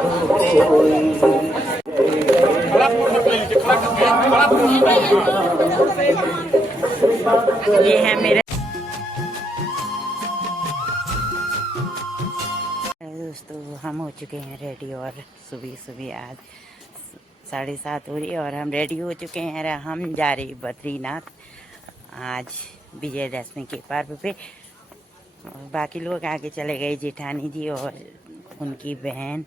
ये है मेरे दोस्तों, हम हो चुके हैं रेडी और सुबह सुबह आज 7:30 हो रही है और हम रेडी हो चुके हैं। हम जा रहे बद्रीनाथ आज विजयदशमी के पर्व पे। और बाकी लोग आगे चले गए, जेठानी जी और उनकी बहन।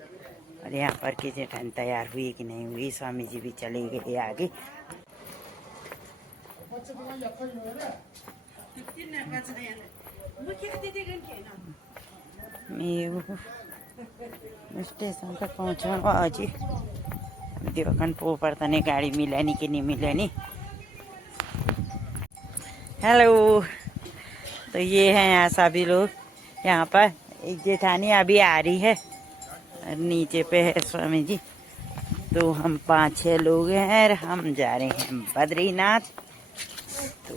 और यहाँ पर के जेठानी तैयार हुई कि नहीं हुई, स्वामी जी भी चले गए आगे। मैं स्टेशन तक पहुँचा आज ही देवखन पो पड़ता नहीं, गाड़ी मिले कि नहीं मिले। हेलो, तो ये हैं यहाँ सभी लोग। यहाँ पर एक जेठानी अभी आ रही है, नीचे पे है स्वामी जी। तो हम 5-6 लोग हैं, हम जा रहे हैं बद्रीनाथ। तो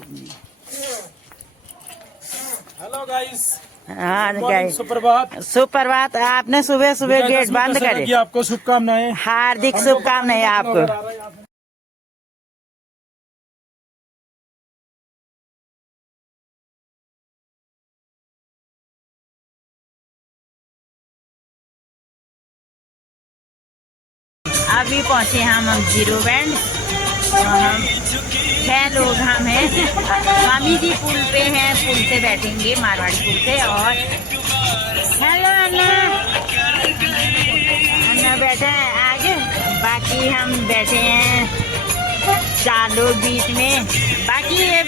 हेलो गाइस। हाँ गाइस, सुप्रभात। सुप्रभात। आपने सुबह सुबह गेट बंद करे। आपको शुभकामनाएं, हार्दिक शुभकामनाएं आपको। अभी पहुंचे हम जीरो बैंड। हम 6 लोग हम हैं। स्वामी जी पुल पे हैं, पुल से बैठेंगे, मारवाड़ी पुल से। और हेलो अन्ना, अन्ना बैठे हैं आगे, बाकी हम बैठे हैं 4 लोग बीच में। बाकी ये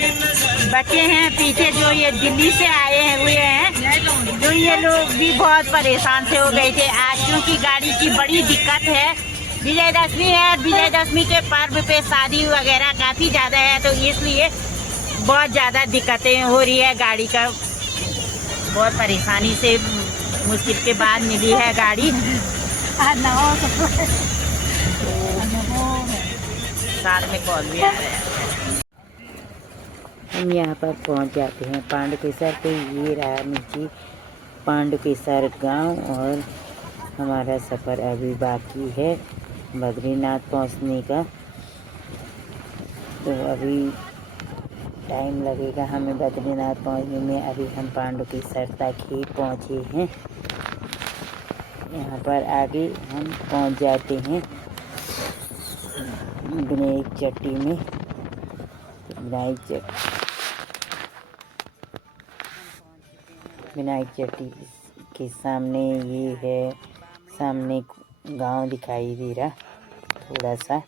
बच्चे हैं पीछे, जो ये दिल्ली से आए हुए हैं। जो ये लोग भी बहुत परेशान से हो गए थे आज, क्योंकि गाड़ी की बड़ी दिक्कत है। विजयदशमी है, विजयदशमी के पर्व पे शादी वगैरह काफ़ी ज़्यादा है, तो इसलिए बहुत ज़्यादा दिक्कतें हो रही है। गाड़ी का बहुत परेशानी से मुश्किल के बाद मिली है गाड़ी। साथ में कॉल भी आ रहा है। हम यहाँ पर पहुँच जाते हैं पांडुकेसर पे। ये रहा नीचे पांडुकेसर गांव और हमारा सफ़र अभी बाकी है बद्रीनाथ पहुंचने का। तो अभी टाइम लगेगा हमें बद्रीनाथ पहुंचने में। अभी हम पांडुकेसर तक ही पहुंचे हैं। यहाँ पर आगे हम पहुंच जाते हैं विनायक चट्टी में। विनायक चट्टी के सामने ये है, सामने गांव दिखाई दे रहा थोड़ा सा। ये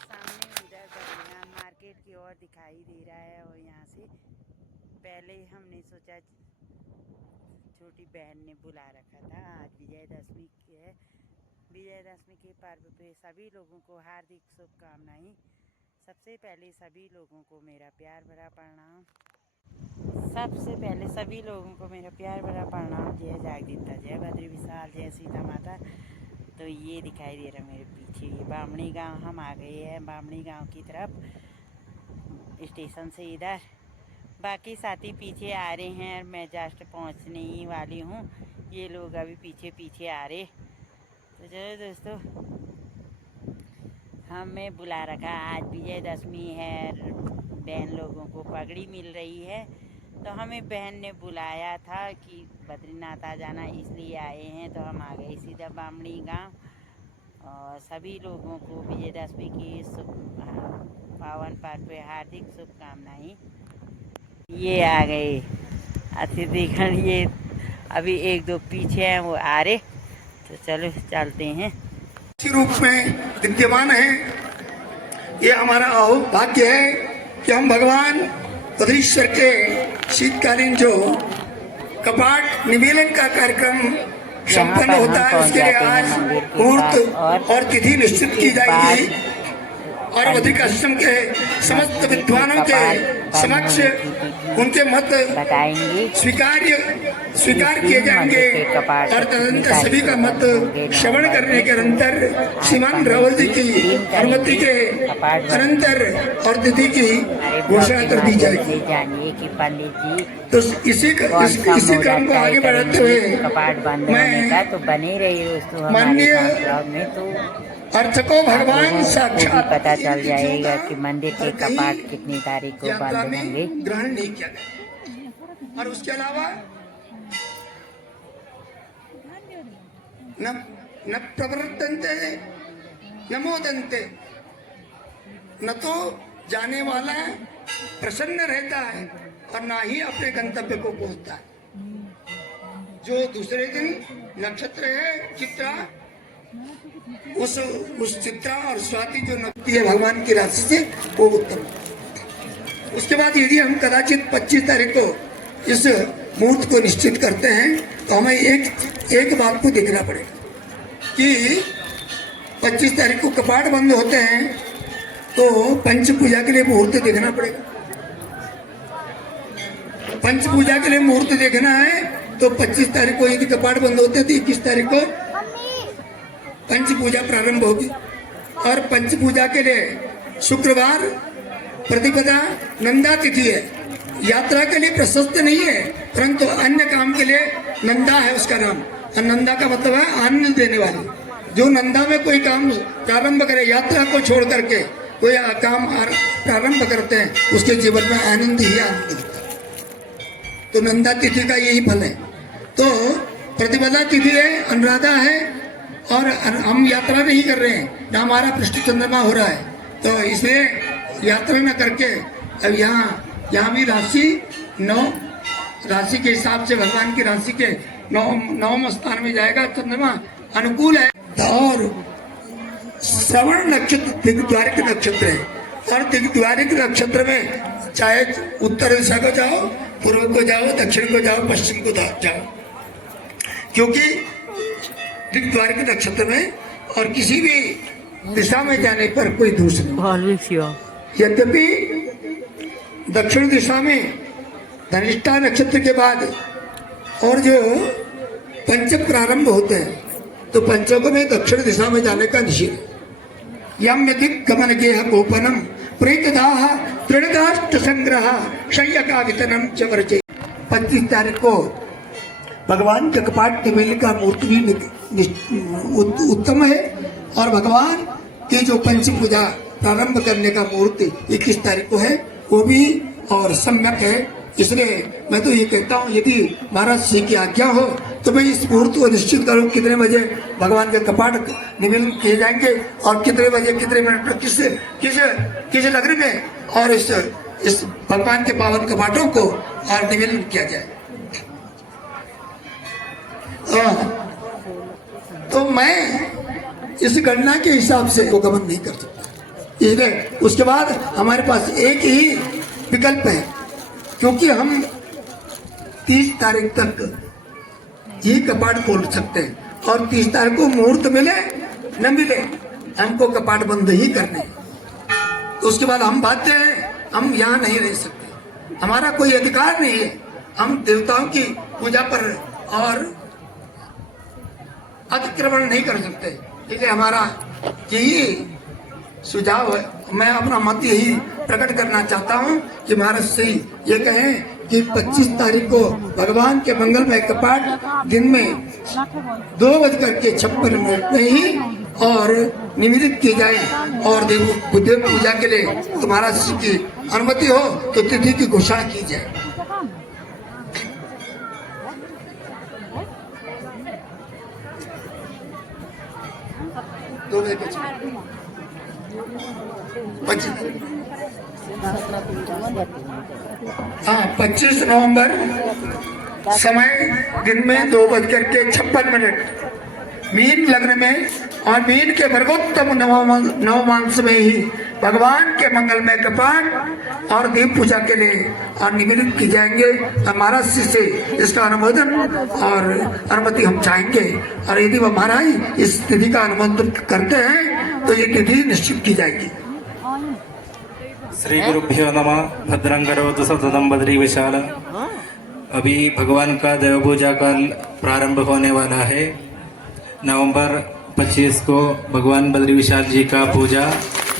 सामने उधर बद्रीनाथ मार्केट की ओर दिखाई दे रहा है। और यहाँ से पहले हमने सोचा, छोटी बहन ने बुला रखा था, आज विजयदशमी है। विजयदशमी के पर्व पे सभी लोगों को हार्दिक शुभकामनाएं। सबसे पहले सभी लोगों को मेरा प्यार भरा प्रणाम। सबसे पहले सभी लोगों को मेरा प्यार भरा प्रणाम। जय जागदीता, जय बद्री विशाल, जय सीता माता। तो ये दिखाई दे रहा मेरे पीछे, ये बामणी गांव हम आ गए हैं, बामणी गांव की तरफ स्टेशन से इधर। बाकी साथी पीछे आ रहे हैं, मैं जस्ट पहुंचने ही वाली हूँ। ये लोग अभी पीछे पीछे आ रहे। तो चलो दोस्तों, हमें बुला रखा, आज विजयदशमी है, बहन लोगों को पगड़ी मिल रही है। तो हमें बहन ने बुलाया था कि बद्रीनाथ आ जाना, इसलिए आए हैं। तो हम आ गए सीधा बामणी गांव। और सभी लोगों को विजयदशमी की पावन पर्व पे हार्दिक शुभकामनाएं। ये आ गए अतिथिगण, ये अभी 1-2 पीछे हैं, वो आ रहे। तो चलो चलते हैं। इसी रूप में विद्यमान है। ये हमारा भाग्य है कि हम भगवान बद्रीश्वर के शीतकालीन जो कपाट निवेलन का कार्यक्रम संपन्न होता है, उसके लिए आज मुहूर्त और तिथि निश्चित की जाएगी। और बद्रिक आश्रम के समस्त विद्वानों के समक्ष उनके मत स्वीकार किए जाएंगे। और तदनंतर सभी का मत श्रवण करने के अनंतर श्रीमान रावल जी की अनुमति के अनंतर और तिथि की हमारे ब्लॉग घोषणा के कर दी माध्यम जाएगी। से जानिए कि पंडित जी तो इसी कौन सा इसी मोड़ क्रम को तय आगे बढ़ाते करेंगे हुए कपाट बंद होने का। तो बने रहिए दोस्तों हमारे माननीय साथ ब्लॉग में। तो अर्चकों आप भगवान लोगों को भी साक्षात पता इन चल तिथियों जाएगा का कि मंदिर के हर कहीं कपाट कितनी तारीख को यात्रा बंद में होंगे। ग्रहण नहीं किया गया। और उसके अलावा न न प्रवर्तन्ते न मोदन्ते, न तो जाने वाला प्रसन्न रहता है और ना ही अपने गंतव्य को पहुंचता है। जो दूसरे दिन नक्षत्र है चित्रा, उस चित्रा और स्वाति जो नक्षत्र है भगवान की राशि से, वो उत्तम। उसके बाद यदि हम कदाचित 25 तारीख को इस मुहूर्त को निश्चित करते हैं तो हमें एक बात को देखना पड़ेगा कि 25 तारीख को कपाट बंद होते हैं तो पंच पूजा के लिए मुहूर्त देखना पड़ेगा। पंच पूजा के लिए मुहूर्त देखना है तो 25 तारीख को यदि कपाट बंद होते हैं तो 21 तारीख को पंच पूजा प्रारंभ होगी। और पंच पूजा के लिए शुक्रवार प्रतिपदा नंदा तिथि है। यात्रा के लिए प्रशस्त नहीं है परंतु अन्य काम के लिए नंदा है उसका नाम। और नंदा का मतलब है आनंद देने वाली। जो नंदा में कोई काम प्रारंभ करे, यात्रा को छोड़ करके कोई काम प्रारंभ करते हैं, उसके जीवन में आनंद ही आनंद होता है। तो नंदा तिथि का यही फल है। तो प्रतिपदा तिथि है, अनुराधा है और हम यात्रा नहीं कर रहे हैं, ना हमारा पृष्ठ चंद्रमा हो रहा है। तो इसलिए यात्रा न करके अब यहाँ भी राशि 9 राशि के हिसाब से भगवान की राशि के 9वें स्थान में जाएगा चंद्रमा, अनुकूल है। और श्रवण नक्षत्र दिग्द्वारिक नक्षत्र है। और दिग्द्वारिक नक्षत्र में चाहे उत्तर दिशा को जाओ, पूर्व को जाओ, दक्षिण को जाओ, पश्चिम को जाओ, क्योंकि दिग्द्वारिक नक्षत्र में और किसी भी दिशा में जाने पर कोई दोष नहीं। यद्यपि दक्षिण दिशा में धनिष्ठा नक्षत्र के बाद और जो पंचक प्रारंभ होते हैं तो पंचकों में दक्षिण दिशा में जाने का निषेध। यम दिक गमन गेह गोपनम प्रेतदाह तृणदाष्ट संग्रह शय्या का वितनम च वर्जे। 25 तारीख को भगवान के कपाट निवेल का मूर्ति भी उत्तम है। और भगवान की जो पंच पूजा प्रारंभ करने का मूर्ति 21 तारीख को है, वो भी और सम्यक है। इसलिए मैं तो ये कहता हूँ यदि महाराज जी की आज्ञा हो तो मैं इस मुहूर्त को निश्चित करूँ कितने बजे भगवान के कपाट निवेदन किए जाएंगे और कितने बजे कितने मिनट पर किस नगरी में और इस भगवान के पावन कपाटों को और निवेदन किया जाए। तो मैं इस गणना के हिसाब से वो गमन नहीं कर सकता। इसलिए उसके बाद हमारे पास एक ही विकल्प है, क्योंकि हम 30 तारीख तक ही कपाट खोल सकते हैं और 30 तारीख को मुहूर्त मिले न मिले हमको कपाट बंद ही करने। तो उसके बाद हम बाध्य हैं, हम यहाँ नहीं रह सकते, हमारा कोई अधिकार नहीं है। हम देवताओं की पूजा पर और अतिक्रमण नहीं कर सकते। इसलिए हमारा यही सुझाव है, मैं अपना मत यही प्रकट करना चाहता हूँ कि महाराज से ये कहें कि 25 तारीख को भगवान के मंगलमय कपाट दिन में 2:56 में ही और निवेदित किए जाए। और देव पूजा के लिए तुम्हारा की अनुमति हो तो तिथि की घोषणा की जाए। हाँ 25 नवंबर समय दिन में 2:56 मीन लग्न में और मीन के वर्गोत्तम नवमांश में ही भगवान के मंगलमय कपाट और देव पूजा के लिए और निवेदित की जाएंगे। महाराज से इसका अनुमोदन और अनुमति हम चाहेंगे। और यदि वह महाराज इस तिथि का अनुमोदन करते हैं तो ये तिथि निश्चित की जाएगी। श्री गुरुभ्यो नमः। भद्रं करोतु सततं बद्री विशाल। अभी भगवान का देव पूजा का प्रारंभ होने वाला है। नवंबर 25 को भगवान बद्री विशाल जी का पूजा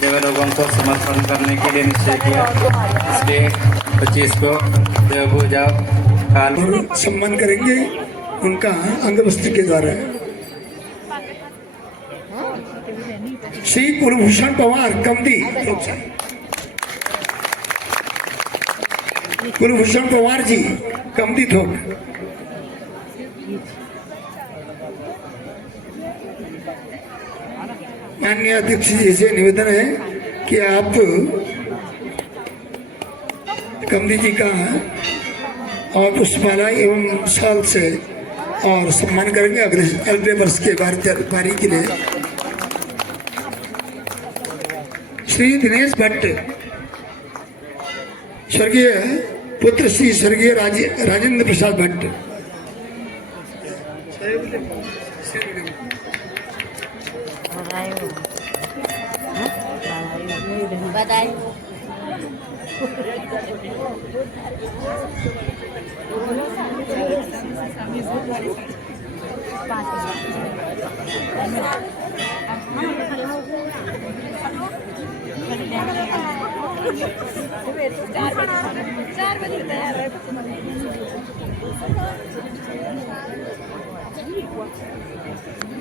देवलोगों को समर्पण करने के लिए निश्चय किया। इसलिए 25 को देव पूजा काल और सम्मान करेंगे उनका अंग वस्त्र के द्वारा। श्री कुलभूषण पवार कमदी, कुलभूषण पवार जी कमदी थोक। माननीय अध्यक्ष जी से निवेदन है कि आप कमदी जी का और पुष्पमाला एवं शाल से और सम्मान करेंगे अगले वर्ष के बारी के लिए। श्री दिनेश भट्ट, स्वर्गीय पुत्र श्री स्वर्गीय राजेंद्र प्रसाद भट्ट। बधाई।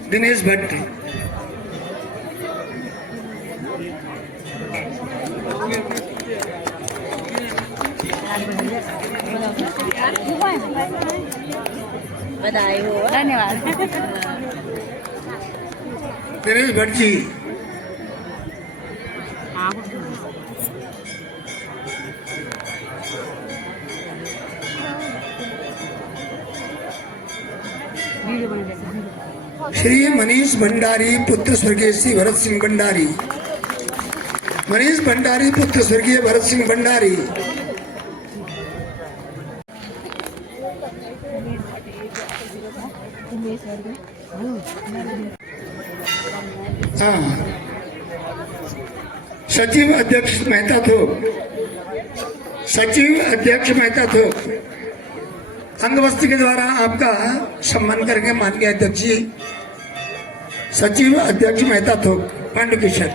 दिनेश भट्ट, बधाई हो, धन्यवाद। दिनेश भट्ट जी श्री मनीष भंडारी पुत्र स्वर्गीय श्री भरत सिंह भंडारी। मनीष भंडारी पुत्र स्वर्गीय भरत सिंह भंडारी। हाँ, सचिव अध्यक्ष मेहता थोक, सचिव अध्यक्ष मेहता थोक अंगवस्त्र के द्वारा आपका सम्मान करेंगे माननीय अध्यक्ष जी। सचिव अध्यक्ष मेहता थोक पांडु किशन।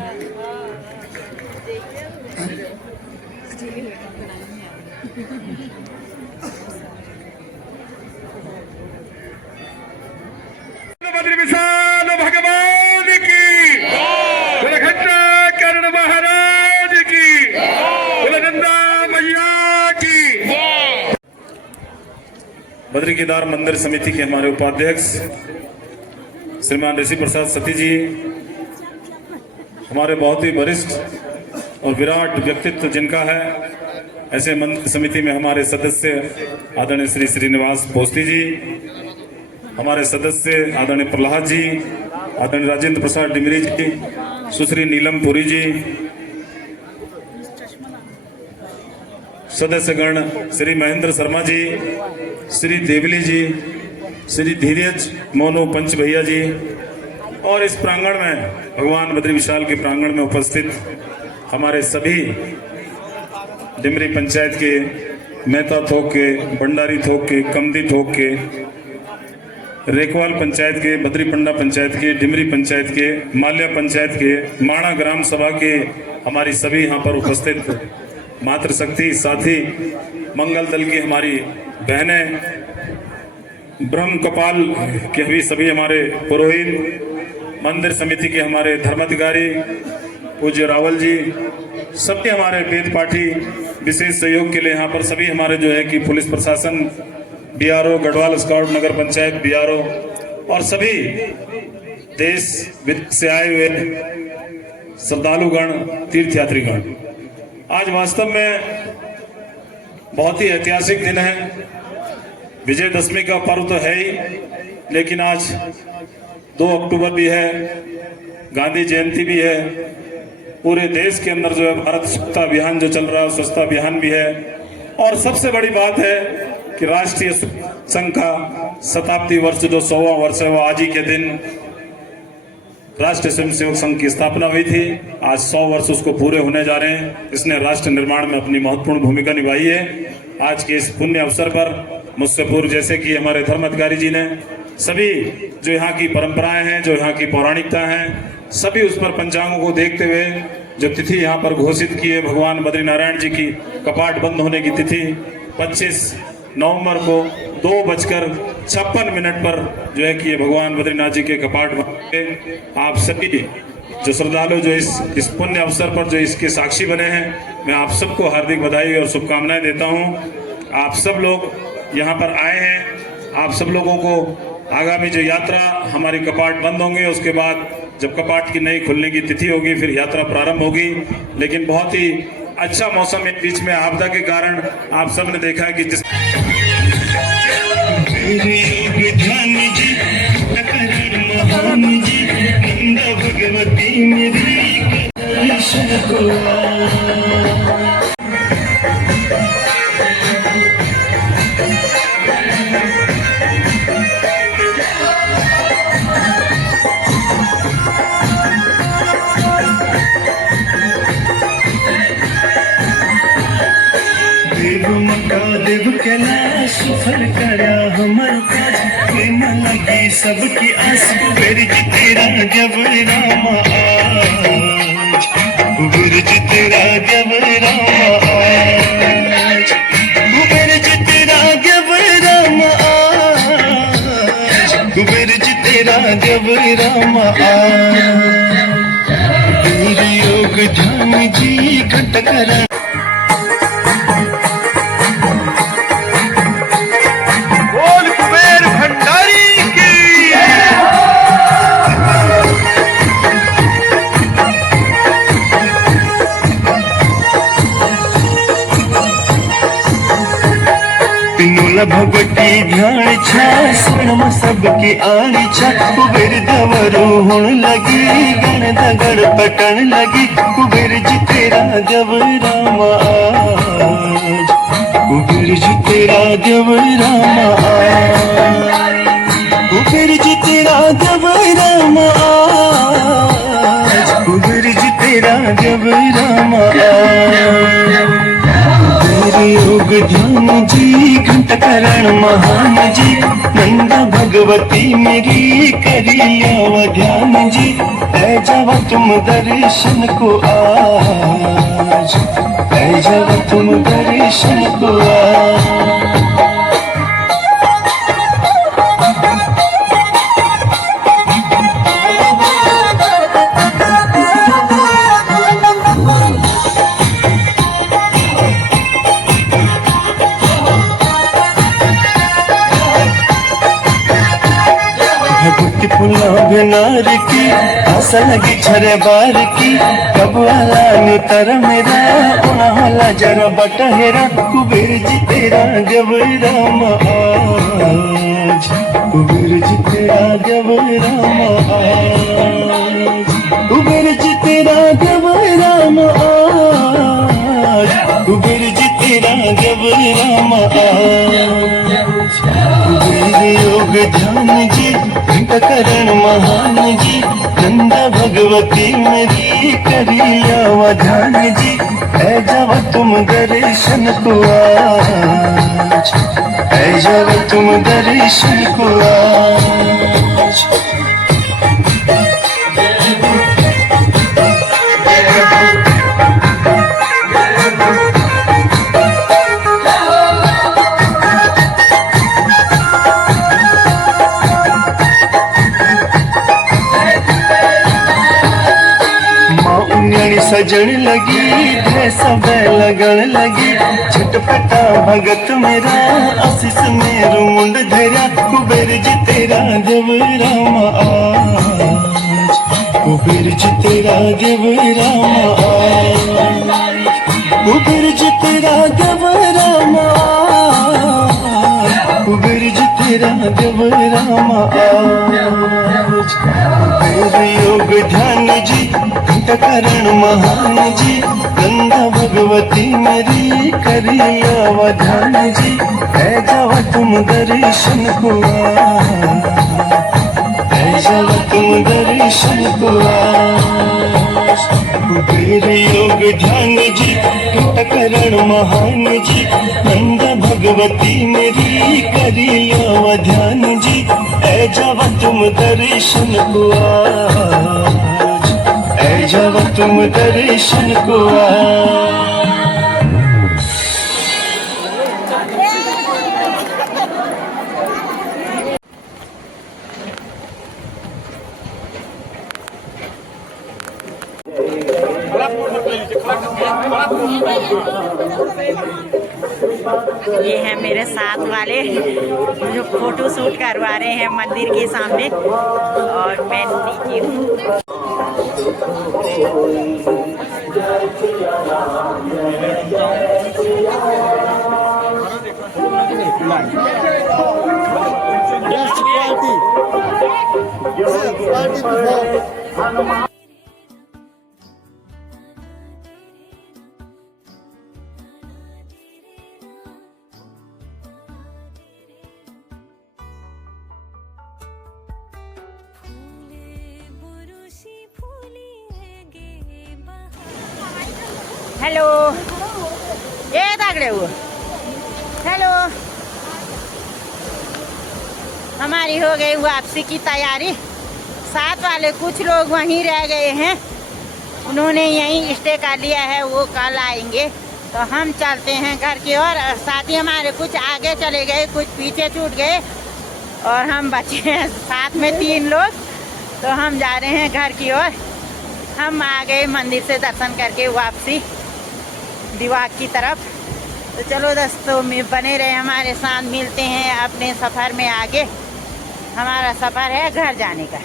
बद्री विशाल भगवान की, कुलघंटा कर्ण महाराज की, कुलनंदा मैया की। बद्री केदार मंदिर समिति के हमारे उपाध्यक्ष श्रीमान ऋषि प्रसाद सती जी, हमारे बहुत ही वरिष्ठ और विराट व्यक्तित्व जिनका है, ऐसे मंदिर समिति में हमारे सदस्य आदरणीय श्री श्रीनिवास पोस्ती जी, हमारे सदस्य आदरणीय प्रहलाद जी, आदरणीय राजेंद्र प्रसाद डिमरी जी, सुश्री नीलम पुरी जी, सदस्यगण श्री महेंद्र शर्मा जी, श्री देवली जी, श्री धीरज मोनू पंच भैया जी, और इस प्रांगण में भगवान बद्री विशाल के प्रांगण में उपस्थित हमारे सभी डिमरी पंचायत के, मेहता थोक के, भंडारी थोक के, कमदी थोक के, रेकवाल पंचायत के, बद्री पंडा पंचायत के, डिमरी पंचायत के, माल्या पंचायत के, माणा ग्राम सभा के हमारी सभी यहाँ पर उपस्थित मातृशक्ति साथी, मंगल दल की हमारी बहनें, ब्रह्म कपाल के भी सभी हमारे पुरोहित, मंदिर समिति के हमारे धर्माधिकारी पूज्य रावल जी, सभी हमारे वेद पाठी, विशेष सहयोग के लिए यहाँ पर सभी हमारे जो है कि पुलिस प्रशासन, बीआरओ, गढ़वाल स्काउट नगर पंचायत बीआरओ, और सभी देश विदेश से आए हुए श्रद्धालुगण, तीर्थयात्रीगण। आज वास्तव में बहुत ही ऐतिहासिक दिन है। विजयदशमी का पर्व तो है ही, लेकिन आज 2 अक्टूबर भी है, गांधी जयंती भी है। पूरे देश के अंदर जो है भारत स्वच्छता अभियान जो चल रहा है, स्वच्छता अभियान भी है। और सबसे बड़ी बात है कि राष्ट्रीय संघ का शताब्दी वर्ष जो 100वां वर्ष है, वो आज ही के दिन राष्ट्रीय स्वयंसेवक संघ की स्थापना हुई थी। आज 100 वर्ष उसको पूरे होने जा रहे हैं। इसने राष्ट्र निर्माण में अपनी महत्वपूर्ण भूमिका निभाई है। आज के इस पुण्य अवसर पर मुझसे पूर्व जैसे कि हमारे धर्माधिकारी जी ने सभी जो यहाँ की परंपराएं हैं, जो यहाँ की पौराणिकता है, सभी उस पर पंचांगों को देखते हुए जो तिथि यहाँ पर घोषित की है भगवान बद्रीनारायण जी की कपाट बंद होने की तिथि 25 नवंबर को 2:56 पर जो है कि ये भगवान बद्रीनाथ जी के कपाट बंद होंगे। आप सभी जो श्रद्धालु जो इस पुण्य अवसर पर जो इसके साक्षी बने हैं, मैं आप सबको हार्दिक बधाई और शुभकामनाएं देता हूं। आप सब लोग यहाँ पर आए हैं। आप सब लोगों को आगामी जो यात्रा हमारी कपाट बंद होंगे, उसके बाद जब कपाट की नई खुलने की तिथि होगी फिर यात्रा प्रारंभ होगी। लेकिन बहुत ही अच्छा मौसम है, बीच में आपदा के कारण आप सब ने देखा है कि जिस देव कैलाश सफर करा हमर काज प्रेम लगी सबकी आस बिरज तेरा जब राम आज बिरज तेरा जब राम आज बिरज तेरा जब राम आज बिरज तेरा जब राम आज वीर योग ध्यान जी घट करा भगवती ध्यान छा शरणम सबकी आनी छा कुबेर दवरो होण लगी गण दगड़ पटन लगी कुबेर जी तेरा जब राम आज कुबेर जी तेरा जब राम आज कुबेर जी तेरा जब राम आज कुबेर जी तेरा जब राम आज योग ध्यान जी घंट करण महान जी नंद भगवती मेरी करी लिया ध्यान जी ऐ जब तुम दर्शन को आज ऐ जब तुम दर्शन को आज नार की आशा लगी छरे बार की कब वाला नुतर मेरा उना वाला जरा बटहेरा कुबेर जी तेरा जब राम आज कुबेर जी तेरा जब राम आज कुबेर जी तेरा जब राम आज कुबेर जी तेरा जब राम आज कुबेर योग ध्यान जी करण महान जी नंद भगवती मेरी करी लिया ध्यान जी ऐ जब तुम दर्शन को आज ऐ जब तुम दर्शन को आज सजन लगी ड्रेस लगन लगी झटपटा भगत मेरा आशीष मेरू मुंड धरा कुबेर जी तेरा जब राम आज कुबेर जी तेरा जब राम आज कुबेर जी तेरा जब राम आज कुबेर जी तेरा जब राम आज कुबेर योग ध्यान जी करण महान जी गंगा भगवती मेरी करी लिया ध्यान जी ऐ जब तुम दर्शन को ऐ जब तुम दर्शन को कुबेर योग ध्यान जी करण महान जी गंगा भगवती मेरी करी लिया ध्यान जी ऐ जब तुम दर्शन को ऐ जब तुम दर्शन को आ ये है मेरे साथ वाले जो फोटो शूट करवा रहे हैं मंदिर के सामने, और मैं नीचे हूँ। हेलो, ये ताकड़े हो। हेलो, हमारी हो गई वापसी की तैयारी। साथ वाले कुछ लोग वहीं रह गए हैं, उन्होंने यहीं स्टे कर लिया है, वो कल आएंगे। तो हम चलते हैं घर की ओर। साथी हमारे कुछ आगे चले गए, कुछ पीछे छूट गए, और हम बचे हैं साथ में 3 लोग। तो हम जा रहे हैं घर की ओर। हम आ गए मंदिर से दर्शन करके वापसी दिवाग की तरफ। तो चलो दोस्तों, बने रहे हमारे साथ, मिलते हैं अपने सफ़र में आगे। हमारा सफ़र है घर जाने का।